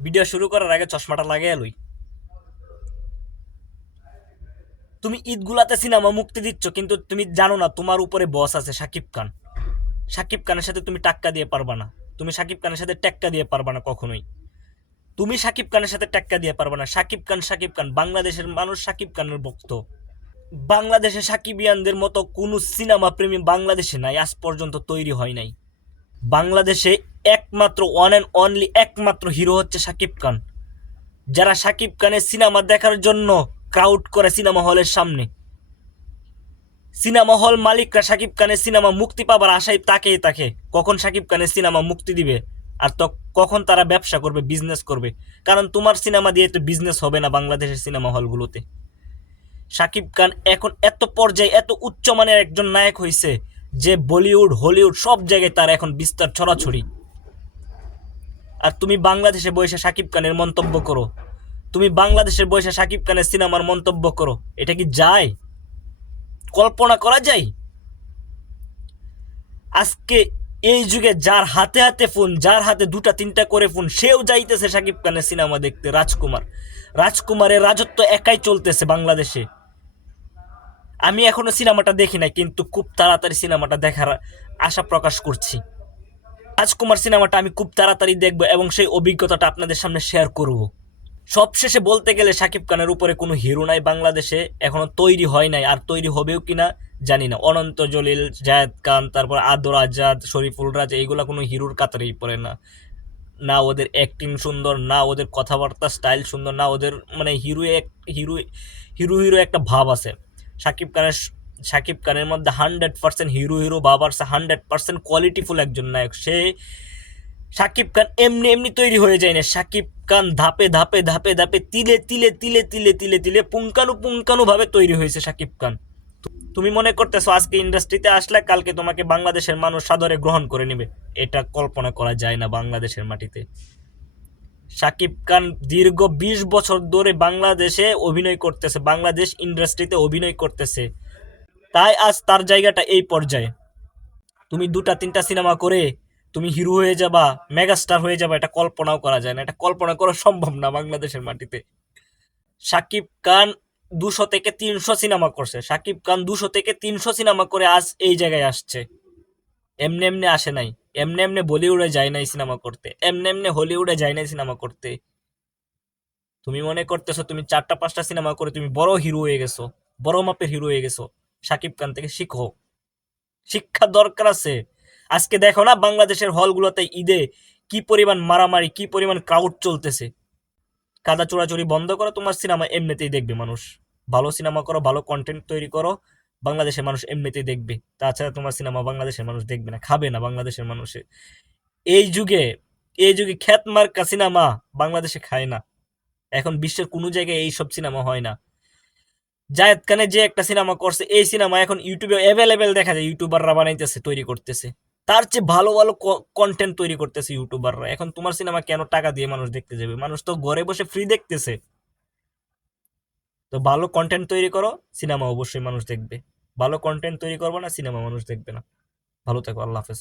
Video শুরু করার আগে চশমাটা লাগিয়ে লই। তুমি ঈদগুলাতে সিনেমা মুক্তি দিচ্ছ, কিন্তু তুমি জানো না তোমার উপরে বস আছে সাকিব খান। সাকিব খানের সাথে তুমি টাক্কা দিয়ে পারবা না। তুমি সাকিব খানের সাথে টেক্কা দিয়ে পারবা না কখনোই। তুমি সাকিব খানের সাথে টেক্কা দিয়ে পারবা না। সাকিব খান সাকিব খান, বাংলাদেশের মানুষ সাকিব খানের ভক্ত। বাংলাদেশে সাকিবিয়ানদের মতো কোনো সিনেমা প্রেমী বাংলাদেশে নাই, আজ পর্যন্ত তৈরি হয় নাই। বাংলাদেশে একমাত্র ওয়ান অ্যান্ড অনলি একমাত্র হিরো হচ্ছে সাকিব খান। যারা সাকিব খানের সিনেমা দেখার জন্য ক্রাউড করে সিনেমা হলের সামনে। সিনেমা হল মালিকরা সাকিব খানের সিনেমা মুক্তি পাবার আশায় তাকে তাকে। কখন সাকিব খানের সিনেমা মুক্তি দিবে? আর তো কখন তারা ব্যবসা করবে বিজনেস করবে? কারণ তোমার সিনেমা দিয়ে তো বিজনেস হবে না বাংলাদেশের সিনেমা হলগুলোতে। সাকিব খান এখন এত পর্যায়ে, এত উচ্চমানের একজন নায়ক হয়েছে যে বলিউড, হলিউড সব জায়গায় তার এখন বিস্তার ছড়াছড়ি। আর তুমি বাংলাদেশে বসে সাকিব খানের মন্তব্য করো। তুমি বাংলাদেশের বসে সাকিব খানের সিনেমার মন্তব্য করো। এটা কি যায়? কল্পনা করা যায়? আজকে এই যুগে যার হাতে হাতে ফোন, যার হাতে দুটা, তিনটা করে ফোন, সেও যাইতেছে সাকিব খানের সিনেমা দেখতে, রাজকুমার। রাজকুমারের রাজত্ব একাই চলতেছে বাংলাদেশে। আমি এখনও সিনেমাটা দেখি নাই, কিন্তু খুব তাড়াতাড়ি সিনেমাটা দেখার আশা প্রকাশ করছি। রাজকুমার সিনেমাটা আমি খুব তাড়াতাড়ি দেখব এবং সেই অভিজ্ঞতাটা আপনাদের সামনে শেয়ার করব। সবশেষে বলতে গেলে সাকিব খানের উপরে কোনো হিরো নাই বাংলাদেশে, এখনও তৈরি হয় নাই। আর তৈরি হবেও কি না, জানি না। অনন্ত জলিল, জায়েদ খান, তারপর আদর আজাদ, শরীফুল রাজ, এইগুলা কোনো হিরোর কাতারেই পড়ে না। না ওদের অ্যাক্টিং সুন্দর, না ওদের কথাবার্তা স্টাইল সুন্দর, না ওদের মানে হিরো এক হিরো হিরো হিরো একটা ভাব আছে। সাকিব খানের সাকিব খানের মধ্যে হান্ড্রেড পার্সেন্ট হিরো হিরো ভাব আছে হান্ড্রেড পার্সেন্ট কোয়ালিটিফুল একজন নায়ক। সে সাকিব খান এমনি এমনি তৈরি হয়ে যায় না। সাকিব খান ধাপে ধাপে ধাপে ধাপে তিলে তিলে তিলে তিলে তিলে তিলে পুঙ্কানু পুঙ্কানু ভাবে তৈরি হয়েছে সাকিব খান। তুমি মনে করতেছো আজকে ইন্ডাস্ট্রিতে আসলে কালকে তোমাকে বাংলাদেশের মানুষ সাদরে গ্রহণ করে নেবে। এটা কল্পনা করা যায় না বাংলাদেশের মাটিতে। সাকিব খান দীর্ঘ বিশ বছর ধরে বাংলাদেশে অভিনয় করতেছে, বাংলাদেশ ইন্ডাস্ট্রিতে অভিনয় করতেছে। তাই আজ তার জায়গাটা এই পর্যায়ে। তুমি দুটা, তিনটা সিনেমা করে তুমি হিরো হয়ে যাবা, মেগাস্টার হয়ে যাবা, এটা কল্পনাও করা যায় না। এটা কল্পনা করা সম্ভব না বাংলাদেশের মাটিতে। সাকিব খান দুশো থেকে তিনশো সিনেমা করছে। সাকিব খান দুশো থেকে তিনশো সিনেমা করে আজ এই জায়গায় আসছে। এমনি এমনি আসে নাই। এমনি এমনি বলিউডে যায় নাই সিনেমা করতে। এমনি এমনি হলিউডে যায় নাই সিনেমা করতে। তুমি মনে করতেছো তুমি চারটা, পাঁচটা সিনেমা করে তুমি বড় হিরো হয়ে গেছো, বড় মাপের হিরো হয়ে গেছো। সাকিব খান থেকে শিখো শিক্ষা দরকার আছে। আজকে দেখো না বাংলাদেশের হলগুলোতে ঈদে কি পরিমাণ মারামারি, কি পরিমাণ ক্রাউড চলতেছে। কাদা চোরাচুরি বন্ধ করো, তোমার সিনেমা এমনিতেই দেখবে মানুষ। ভালো সিনেমা করো, ভালো কন্টেন্ট তৈরি করো, বাংলাদেশের মানুষ এমনিতেই দেখবে। তাছাড়া তোমার সিনেমা বাংলাদেশের মানুষ দেখবে না, খাবে না বাংলাদেশের মানুষে। এই যুগে এই যুগে খ্যাত মার্কা সিনেমা বাংলাদেশে খায় না। এখন বিশ্বের কোনো জায়গায় এইসব সিনেমা হয় না। জায়েদ খানের যে একটা সিনেমা করছে, এই সিনেমা এখন ইউটিউবে অ্যাভেলেবেল দেখা যায়, ইউটিউবাররা বানাইতেছে, তৈরি করতেছে। তার চেয়ে ভালো ভালো কন্টেন্ট তৈরি করতেছে ইউটিউবাররা। এখন তোমার সিনেমা কেন টাকা দিয়ে মানুষ দেখতে যাবে? মানুষ তো ঘরে বসে ফ্রি দেখতেছে। তো ভালো কন্টেন্ট তৈরি করো, সিনেমা অবশ্যই মানুষ দেখবে। ভালো কন্টেন্ট তৈরি করব না, সিনেমা মানুষ দেখবে না। ভালো থাকো, আল্লাহ হাফেজ।